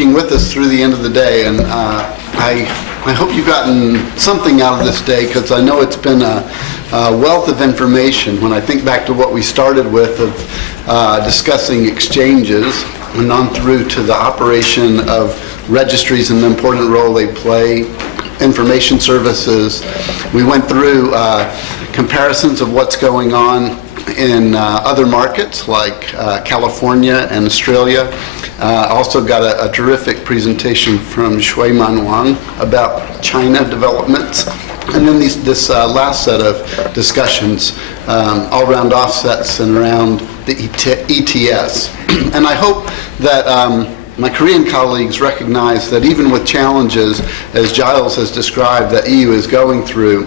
sticking with us through the end of the day, and I hope you've gotten something out of this day, because I know it's been a wealth of information. When I think back to what we started with of discussing exchanges, and on through to the operation of registries and the important role they play, information services. We went through comparisons of what's going on in other markets like California and Australia. Also got a terrific presentation from Shui Man Wang about China developments. And then this last set of discussions all around offsets and around the ETS. And I hope that my Korean colleagues recognize that even with challenges, as Giles has described, that EU is going through,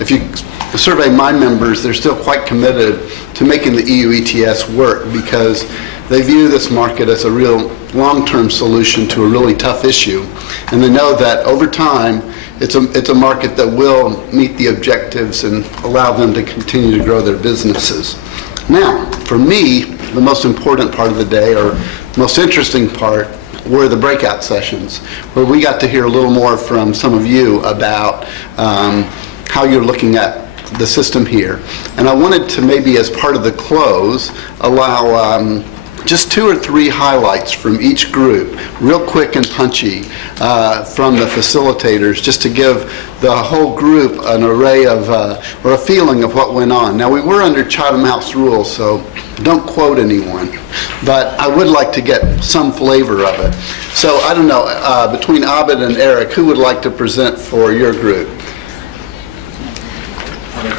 if you survey my members, they're still quite committed to making the EU ETS work, because they view this market as a real long-term solution to a really tough issue. And they know that over time, it's a market that will meet the objectives and allow them to continue to grow their businesses. Now, for me, the most important part of the day, or most interesting part, were the breakout sessions, where we got to hear a little more from some of you about how you're looking at the system here. And I wanted to, maybe as part of the close, allow just 2 or 3 highlights from each group, real quick and punchy, from the facilitators, just to give the whole group an array of, or a feeling of what went on. Now, we were under Chatham House rules, so don't quote anyone, but I would like to get some flavor of it. So, I don't know, between Abid and Eric, who would like to present for your group?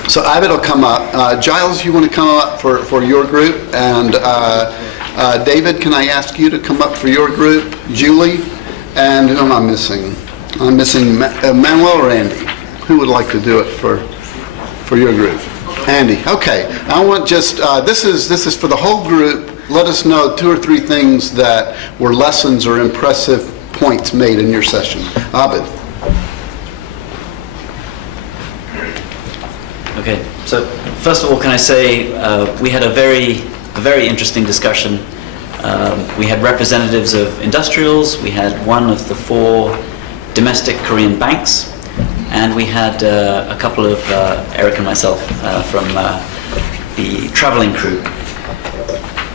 So Abid will come up. Giles, you want to come up for your group? And David, can I ask you to come up for your group? Julie? And who am I missing? I'm missing Manuel or Andy? Who would like to do it for your group? Andy. Okay. I want just, this is for the whole group. Let us know 2 or 3 things that were lessons or impressive points made in your session. Abid. Okay, so first of all, can I say we had a very interesting discussion. We had representatives of industrials, we had one of the 4 domestic Korean banks, and we had a couple of, Eric and myself, from the traveling crew.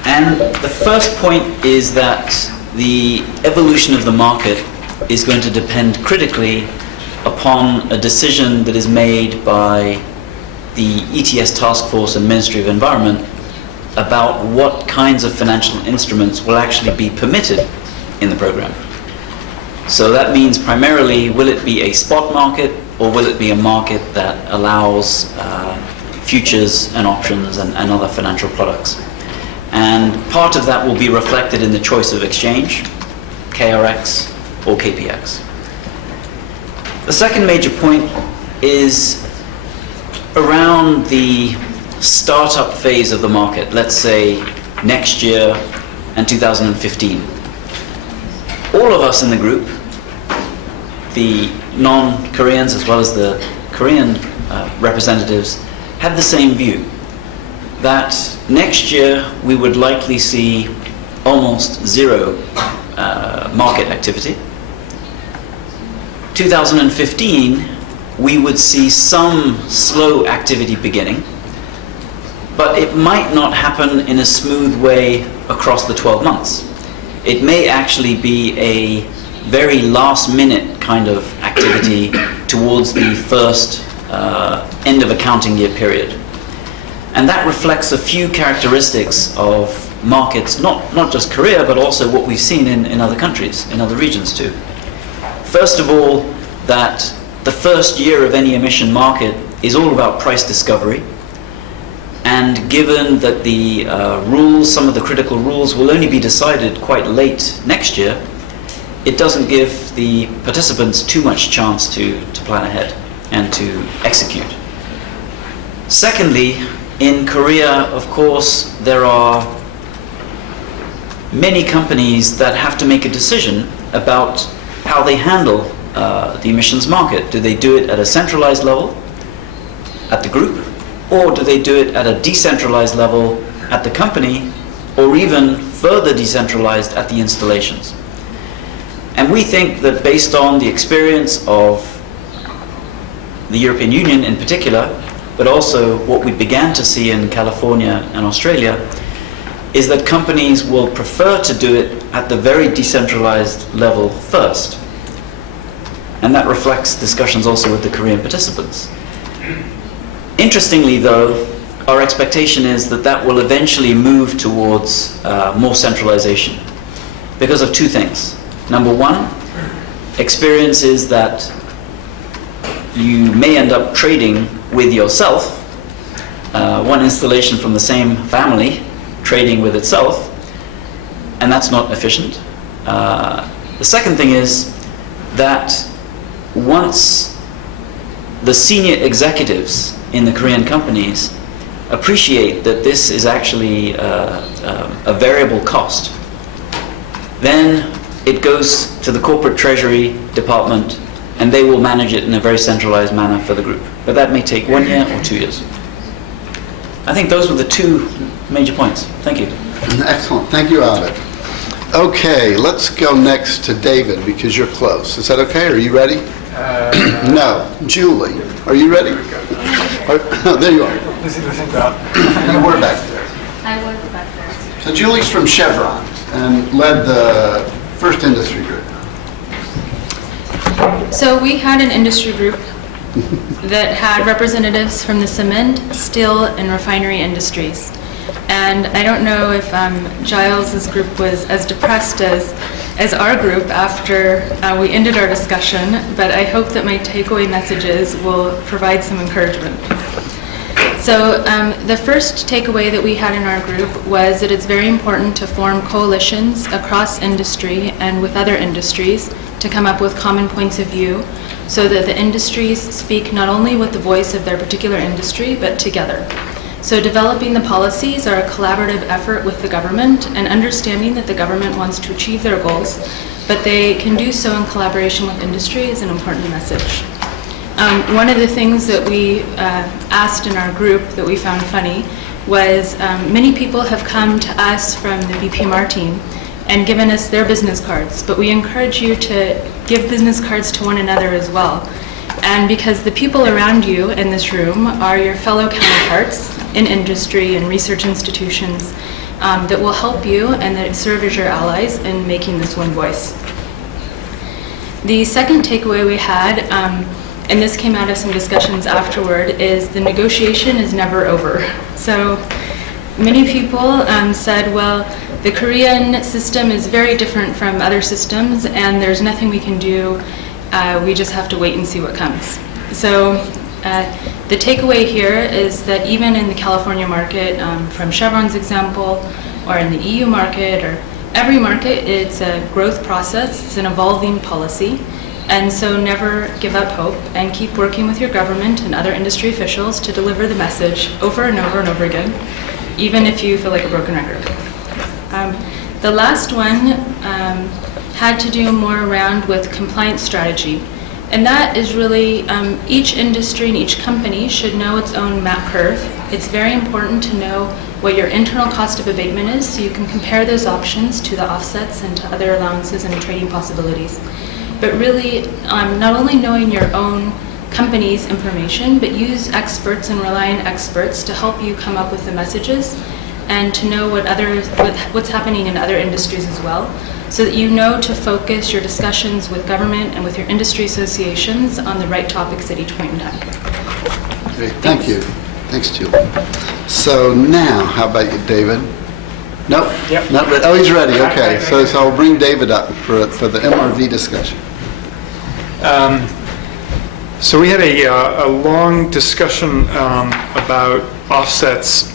And the first point is that the evolution of the market is going to depend critically upon a decision that is made by the ETS Task Force and Ministry of Environment about what kinds of financial instruments will actually be permitted in the program. So that means primarily, will it be a spot market, or will it be a market that allows futures and options and other financial products? And part of that will be reflected in the choice of exchange, KRX or KPX. The second major point is around the startup phase of the market, let's say next year and 2015. All of us in the group, the non-Koreans as well as the Korean representatives, had the same view, that next year we would likely see almost zero market activity. 2015, we would see some slow activity beginning, but it might not happen in a smooth way across the 12 months. It may actually be a very last-minute kind of activity towards the first end of accounting year period. And that reflects a few characteristics of markets, not just Korea, but also what we've seen in other countries, in other regions too. First of all, that the first year of any emission market is all about price discovery. And given that the rules, some of the critical rules, will only be decided quite late next year, it doesn't give the participants too much chance to plan ahead and to execute. Secondly, in Korea, of course, there are many companies that have to make a decision about how they handle the emissions market. Do they do it at a centralized level, at the group, or do they do it at a decentralized level at the company, or even further decentralized at the installations? And we think that based on the experience of the European Union in particular, but also what we began to see in California and Australia, is that companies will prefer to do it at the very decentralized level first. And that reflects discussions also with the Korean participants. Interestingly, though, our expectation is that that will eventually move towards more centralization because of two things. Number one, experience is that you may end up trading with yourself, one installation from the same family trading with itself, and that's not efficient. The second thing is that once the senior executives in the Korean companies appreciate that this is actually a variable cost, then it goes to the corporate treasury department and they will manage it in a very centralized manner for the group. But that may take 1 year or 2 years. I think those were the two major points. Thank you. Excellent. Thank you, Abid. Okay, let's go next to David because you're close. Is that okay? Are you ready? No. Julie, are you ready? Oh, there you are. You were back there. I was back there. So Julie's from Chevron and led the first industry group. So we had an industry group that had representatives from the cement, steel, and refinery industries. And I don't know if Giles's group was as depressed as our group after we ended our discussion, but I hope that my takeaway messages will provide some encouragement. So the first takeaway that we had in our group was that it's very important to form coalitions across industry and with other industries to come up with common points of view so that the industries speak not only with the voice of their particular industry, but together. So developing the policies are a collaborative effort with the government and understanding that the government wants to achieve their goals, but they can do so in collaboration with industry is an important message. One of the things that we asked in our group that we found funny was many people have come to us from the B-PMR team and given us their business cards, but we encourage you to give business cards to one another as well. And because the people around you in this room are your fellow counterparts in industry and research institutions that will help you and that serve as your allies in making this one voice. The second takeaway we had, and this came out of some discussions afterward, is the negotiation is never over. So many people said, well, the Korean system is very different from other systems and there's nothing we can do. We just have to wait and see what comes. So the takeaway here is that even in the California market, from Chevron's example, or in the EU market, or every market, it's a growth process, it's an evolving policy. And so never give up hope and keep working with your government and other industry officials to deliver the message over and over and over again, even if you feel like a broken record. The last one had to do more around with compliance strategy. And that is really, each industry and each company should know its own map curve. It's very important to know what your internal cost of abatement is so you can compare those options to the offsets and to other allowances and trading possibilities. But really, not only knowing your own company's information, but use experts and rely on experts to help you come up with the messages and to know what's happening in other industries as well, so that you know to focus your discussions with government and with your industry associations on the right topics at each point in time. Great, thank you. Thanks, Julie. So now, how about you, David? Nope, Yep. not ready. Oh, he's ready, okay. Right. So I'll bring David up for the MRV discussion. So we had a long discussion about offsets,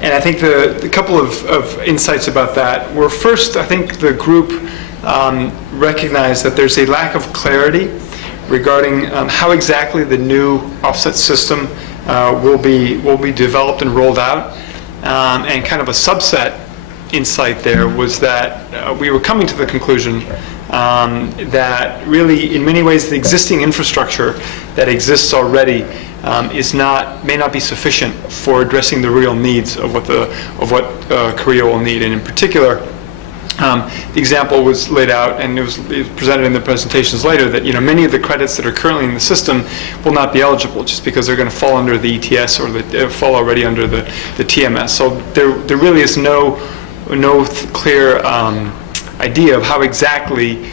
and I think the couple of insights about that were, first, I think the group recognized that there's a lack of clarity regarding how exactly the new offset system will be developed and rolled out, and kind of a subset insight there was that we were coming to the conclusion that really, in many ways, the existing infrastructure that exists already may not be sufficient for addressing the real needs of what Korea will need. And in particular, The example was laid out, and it was presented in the presentations later, that many of the credits that are currently in the system will not be eligible just because they're going to fall under the ETS or fall already under the TMS. So there really is no clear idea of how exactly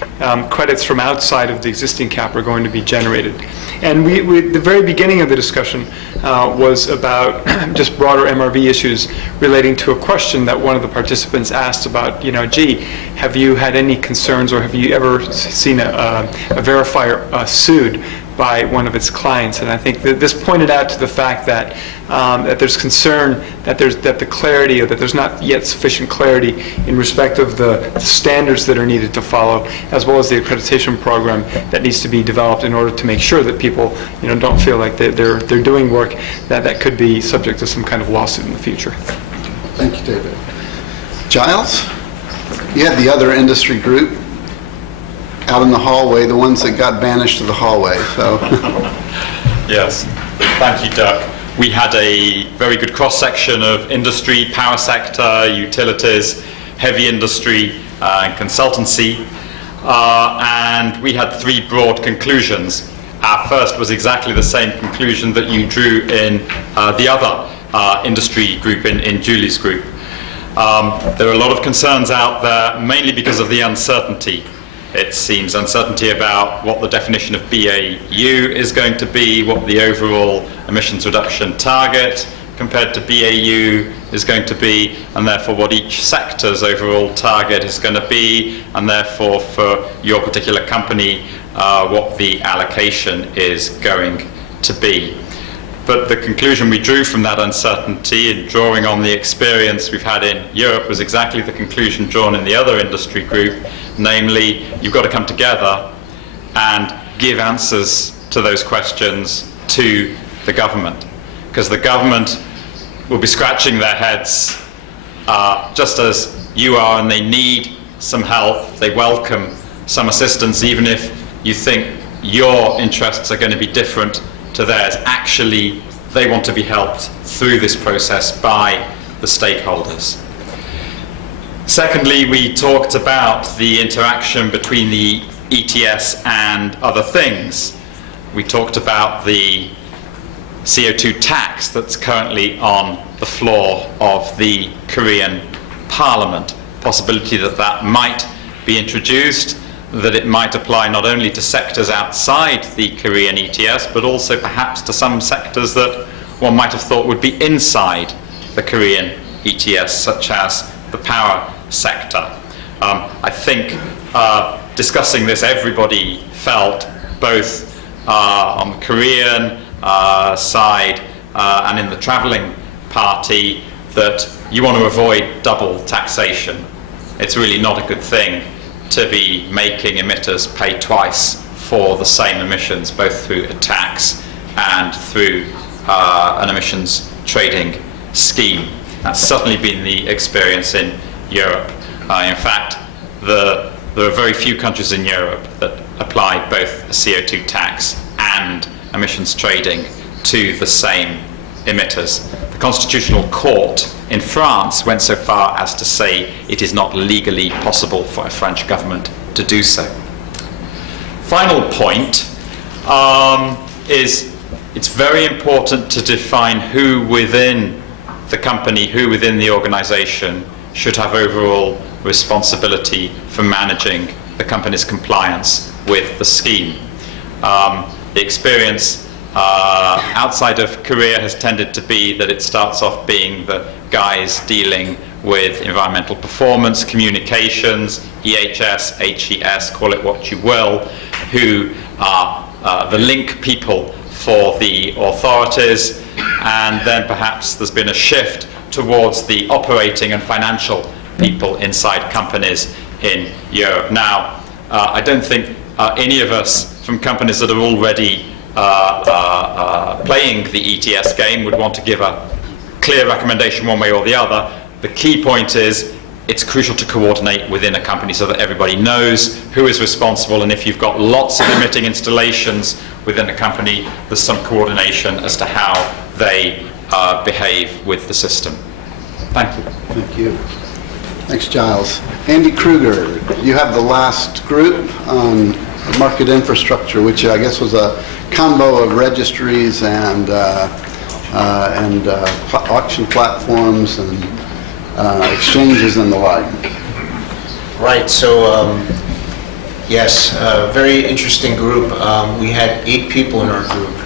credits from outside of the existing cap are going to be generated. And the very beginning of the discussion was about just broader MRV issues relating to a question that one of the participants asked about, gee, have you had any concerns, or have you ever seen a verifier sued by one of its clients? And I think that this pointed out to the fact that that there's concern that the clarity, or that there's not yet sufficient clarity in respect of the standards that are needed to follow, as well as the accreditation program that needs to be developed in order to make sure that people don't feel like they're doing work that could be subject to some kind of lawsuit in the future. Thank you, David. Giles, you had the other industry group out in the hallway, the ones that got banished to the hallway. So, yes, thank you, Doug. We had a very good cross-section of industry, power sector, utilities, heavy industry, and consultancy. And we had three broad conclusions. Our first was exactly the same conclusion that you drew in the other industry group, in Julie's group. There are a lot of concerns out there, mainly because of the uncertainty. It seems uncertainty about what the definition of BAU is going to be, what the overall emissions reduction target compared to BAU is going to be, and therefore what each sector's overall target is going to be, and therefore for your particular company what the allocation is going to be. But the conclusion we drew from that uncertainty, in drawing on the experience we've had in Europe, was exactly the conclusion drawn in the other industry group, namely, you've got to come together and give answers to those questions to the government. Because the government will be scratching their heads just as you are, and they need some help. They welcome some assistance, even if you think your interests are going to be different to theirs. Actually, they want to be helped through this process by the stakeholders. Secondly, we talked about the interaction between the ETS and other things. We talked about the CO2 tax that's currently on the floor of the Korean Parliament. Possibility that that might be introduced, that it might apply not only to sectors outside the Korean ETS, but also perhaps to some sectors that one might have thought would be inside the Korean ETS, such as the power sector. I think discussing this, everybody felt, both on the Korean side and in the travelling party, that you want to avoid double taxation. It's really not a good thing to be making emitters pay twice for the same emissions, both through a tax and through an emissions trading scheme. That's certainly been the experience in Europe. In fact, there are very few countries in Europe that apply both a CO2 tax and emissions trading to the same emitters. The Constitutional Court in France went so far as to say it is not legally possible for a French government to do so. Final point is it's very important to define who within the company, who within the organization should have overall responsibility for managing the company's compliance with the scheme. The experience outside of Korea has tended to be that it starts off being the guys dealing with environmental performance, communications, EHS, HES, call it what you will, who are the link people for the authorities, and then perhaps there's been a shift towards the operating and financial people inside companies in Europe. Now, I don't think any of us from companies that are already playing the ETS game would want to give a clear recommendation one way or the other. The key point is it's crucial to coordinate within a company so that everybody knows who is responsible, and if you've got lots of emitting installations within a company, there's some coordination as to how they behave with the system. Thank you. Thank you. Thanks, Giles. Andy Kruger, you have the last group on market infrastructure, which I guess was a combo of registries and auction platforms and exchanges and the like. Right, so yes, very interesting group. We had 8 people in our group,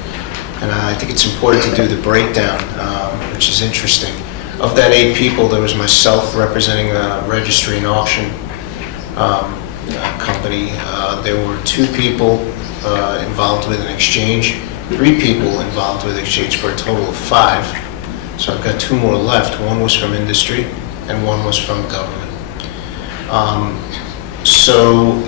and I think it's important to do the breakdown, which is interesting. Of that 8 people, there was myself representing a registry and auction company. There were 2 people involved with an exchange, 3 people involved with exchange, for a total of 5. So I've got 2 more left. 1 was from industry and 1 was from government. So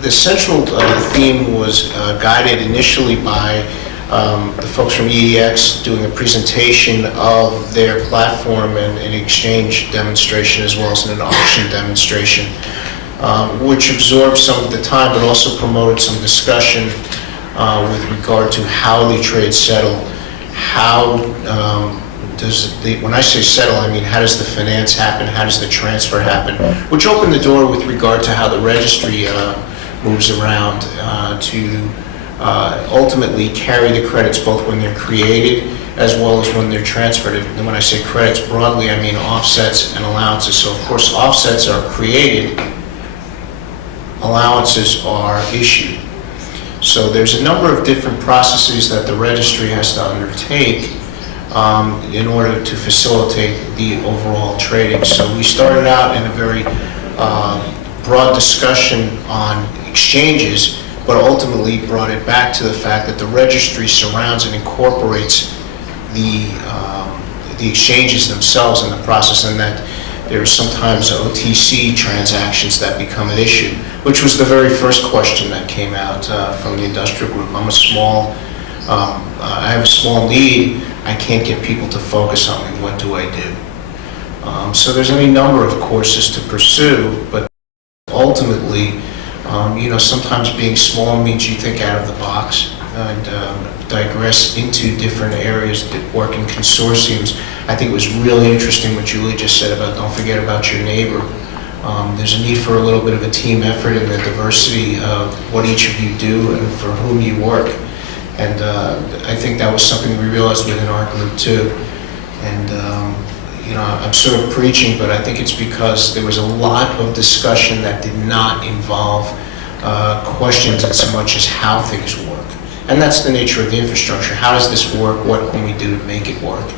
the central theme was guided initially by the folks from EEX doing a presentation of their platform and an exchange demonstration as well as an auction demonstration, which absorbed some of the time but also promoted some discussion with regard to how the trades settle, how when I say settle, I mean how does the finance happen, how does the transfer happen, which opened the door with regard to how the registry moves around to ultimately carry the credits both when they're created as well as when they're transferred. And when I say credits broadly, I mean offsets and allowances. So of course offsets are created, allowances are issued. So there's a number of different processes that the registry has to undertake in order to facilitate the overall trading. So we started out in a very broad discussion on exchanges, but ultimately brought it back to the fact that the registry surrounds and incorporates the exchanges themselves in the process, and that there are sometimes OTC transactions that become an issue, which was the very first question that came out from the industrial group. I have a small need. I can't get people to focus on me. What do I do? So there's any number of courses to pursue, but ultimately, sometimes being small means you think out of the box and digress into different areas that work in consortiums. I think it was really interesting what Julie just said about don't forget about your neighbor. There's a need for a little bit of a team effort in the diversity of what each of you do and for whom you work. And I think that was something we realized within our group too. And I'm sort of preaching, but I think it's because there was a lot of discussion that did not involve questions in so much as how things work. And that's the nature of the infrastructure. How does this work? What can we do to make it work?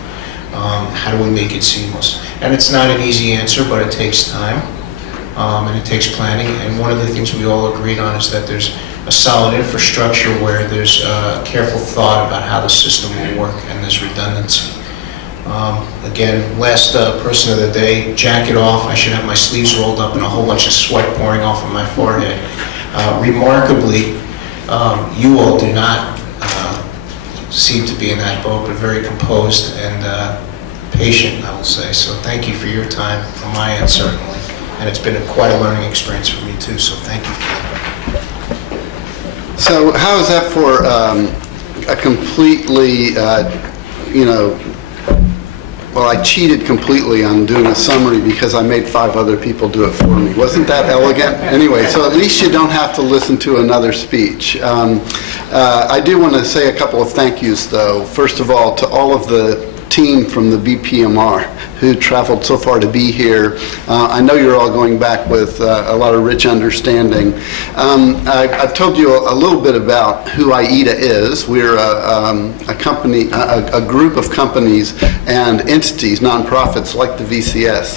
How do we make it seamless? And it's not an easy answer, but it takes time and it takes planning. And one of the things we all agreed on is that there's a solid infrastructure where there's careful thought about how the system will work and there's redundancy. Again, last person of the day, jacket off. I should have my sleeves rolled up and a whole bunch of sweat pouring off of my forehead. Remarkably, you all do not seem to be in that boat, but very composed and patient, I will say. So thank you for your time, from my end certainly. And it's been quite a learning experience for me too, so thank you for that. So how is that for a completely, well, I cheated completely on doing a summary because I made 5 other people do it for me. Wasn't that elegant? Anyway, so at least you don't have to listen to another speech. I do want to say a couple of thank yous, though. First of all, to all of the team from the B-PMR who traveled so far to be here. I know you're all going back with a lot of rich understanding. I've told you a little bit about who AIDA is. We're a company, a group of companies and entities, nonprofits like the VCS,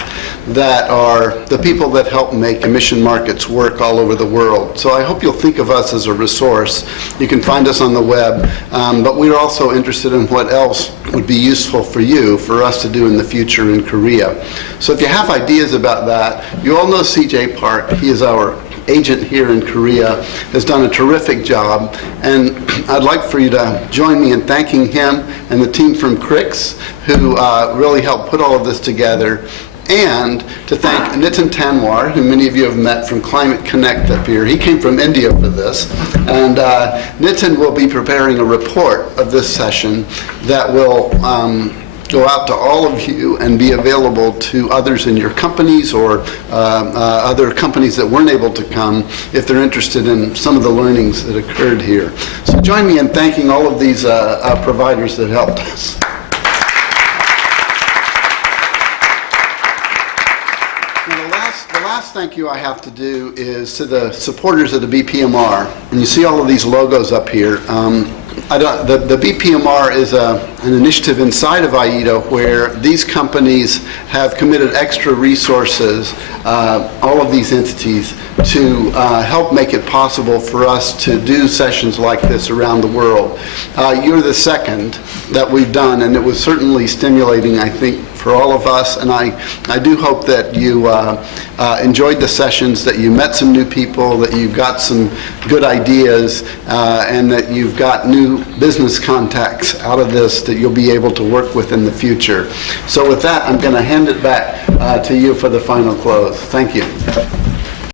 that are the people that help make emission markets work all over the world. So I hope you'll think of us as a resource. You can find us on the web, but we're also interested in what else would be useful for you, for us to do in the future in Korea. So if you have ideas about that, you all know CJ Park. He is our agent here in Korea, has done a terrific job, and I'd like for you to join me in thanking him and the team from CRIX who really helped put all of this together, and to thank Nitin Tanwar, who many of you have met from Climate Connect up here. He came from India for this, and Nitin will be preparing a report of this session that will go out to all of you and be available to others in your companies or other companies that weren't able to come if they're interested in some of the learnings that occurred here. So join me in thanking all of these providers that helped us. The last thank you I have to do is to the supporters of the B-PMR. And you see all of these logos up here. The B-PMR is an initiative inside of AIDA where these companies have committed extra resources, all of these entities, to help make it possible for us to do sessions like this around the world. You're the second that we've done, and it was certainly stimulating, I think, for all of us, and I do hope that you enjoyed the sessions, that you met some new people, that you got some good ideas, and that you've got new business contacts out of this that you'll be able to work with in the future. So with that, I'm going to hand it back to you for the final close. Thank you.